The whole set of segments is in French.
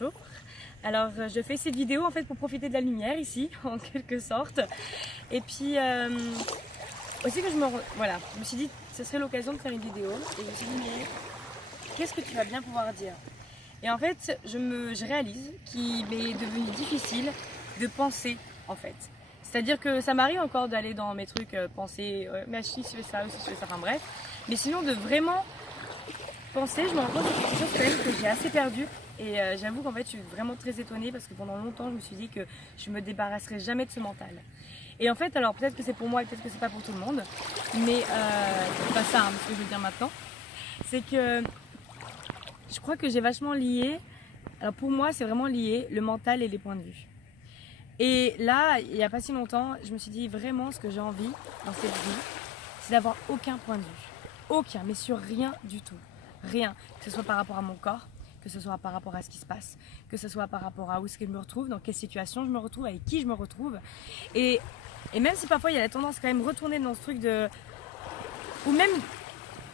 Bonjour. Alors je fais cette vidéo en fait pour profiter de la lumière ici en quelque sorte et puis aussi que je me suis dit que ce serait l'occasion de faire une vidéo et je me suis dit mais qu'est-ce que tu vas bien pouvoir dire? Et en fait je réalise qu'il m'est devenu difficile de penser en fait. C'est-à-dire que ça m'arrive encore d'aller dans mes trucs, penser mais si je fais ça ou si je fais ça, enfin bref. Mais sinon de vraiment penser, je me rends compte que c'est quelque chose quand même que j'ai assez perdu. Et j'avoue qu'en fait je suis vraiment très étonnée parce que pendant longtemps je me suis dit que je me débarrasserais jamais de ce mental. Et en fait alors peut-être que c'est pour moi et peut-être que c'est pas pour tout le monde, mais c'est pas ça ce que je veux dire maintenant, c'est que je crois que j'ai vachement lié, alors pour moi c'est vraiment lié le mental et les points de vue. Et là il n'y a pas si longtemps je me suis dit vraiment ce que j'ai envie dans cette vie c'est d'avoir aucun point de vue, aucun, mais sur rien du tout, rien, que ce soit par rapport à mon corps, que ce soit par rapport à ce qui se passe, que ce soit par rapport à où est-ce que je me retrouve, dans quelle situation je me retrouve, avec qui je me retrouve. Et même si parfois il y a la tendance quand même retourner dans ce truc de... ou même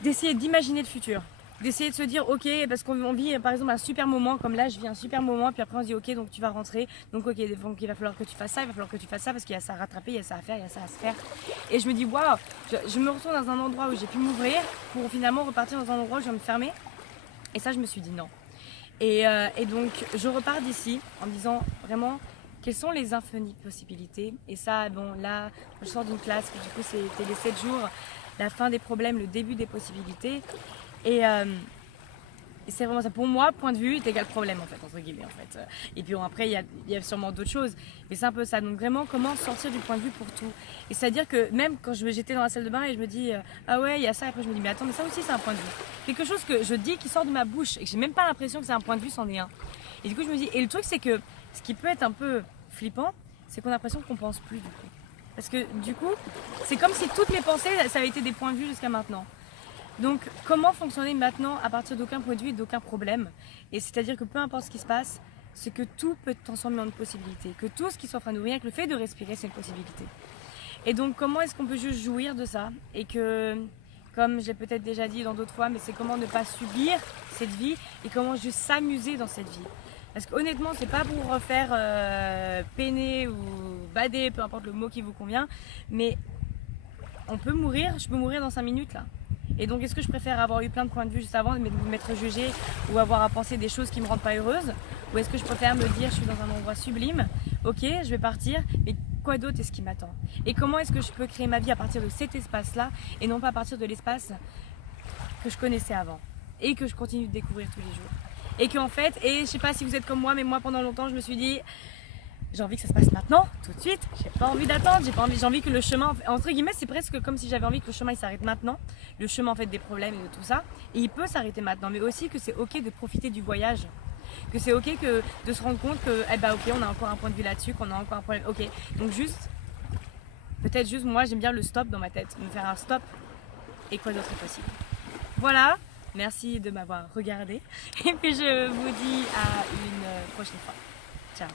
d'essayer d'imaginer le futur. D'essayer de se dire ok, parce qu'on vit par exemple un super moment, comme là je vis un super moment, puis après on se dit ok donc tu vas rentrer, donc ok donc il va falloir que tu fasses ça, il va falloir que tu fasses ça parce qu'il y a ça à rattraper, il y a ça à faire, il y a ça à se faire. Et je me dis waouh, je me retrouve dans un endroit où j'ai pu m'ouvrir pour finalement repartir dans un endroit où je vais me fermer. Et ça je me suis dit non. Et donc je repars d'ici en me disant vraiment quelles sont les infinies possibilités. Et ça, bon là, je sors d'une classe, du coup c'était les 7 jours, la fin des problèmes, le début des possibilités. Et c'est vraiment ça. Pour moi, point de vue est égal problème en fait, entre guillemets en fait. Et puis bon, après, il y a sûrement d'autres choses. Mais c'est un peu ça. Donc vraiment, comment sortir du point de vue pour tout. Et c'est-à-dire que même quand j'étais dans la salle de bain et je me dis ah ouais, il y a ça. Et après je me dis mais attends, mais ça aussi c'est un point de vue. Quelque chose que je dis qui sort de ma bouche et que j'ai même pas l'impression que c'est un point de vue, c'en est un. Et du coup je me dis, et le truc c'est que ce qui peut être un peu flippant, c'est qu'on a l'impression qu'on pense plus du coup. Parce que du coup, c'est comme si toutes mes pensées, ça avait été des points de vue jusqu'à maintenant. Donc comment fonctionner maintenant à partir d'aucun point de vue et d'aucun problème? Et c'est-à-dire que peu importe ce qui se passe, c'est que tout peut transformer en une possibilité, que tout ce qui s'offre à nous, rien que le fait de respirer c'est une possibilité. Et donc comment est-ce qu'on peut juste jouir de ça? Et que, comme j'ai peut-être déjà dit dans d'autres fois, mais c'est comment ne pas subir cette vie et comment juste s'amuser dans cette vie. Parce qu'honnêtement c'est pas pour refaire peiner ou bader, peu importe le mot qui vous convient, mais on peut mourir, je peux mourir dans 5 minutes là. Et donc est-ce que je préfère avoir eu plein de points de vue juste avant, de m'être jugée ou avoir à penser des choses qui me rendent pas heureuse? Ou est-ce que je préfère me dire je suis dans un endroit sublime, ok je vais partir, mais quoi d'autre est-ce qui m'attend? Et comment est-ce que je peux créer ma vie à partir de cet espace-là et non pas à partir de l'espace que je connaissais avant et que je continue de découvrir tous les jours? Et qu'en fait, et je sais pas si vous êtes comme moi, mais moi pendant longtemps je me suis dit j'ai envie que ça se passe maintenant, tout de suite, j'ai pas envie d'attendre, j'ai envie que le chemin, entre guillemets c'est presque comme si j'avais envie que le chemin il s'arrête maintenant, le chemin en fait des problèmes et de tout ça, et il peut s'arrêter maintenant, mais aussi que c'est ok de profiter du voyage, que c'est ok de se rendre compte que eh ben ok on a encore un point de vue là-dessus, qu'on a encore un problème, ok, donc juste, peut-être juste moi j'aime bien le stop dans ma tête, me faire un stop et quoi d'autre est possible. Voilà, merci de m'avoir regardé et puis je vous dis à une prochaine fois, ciao.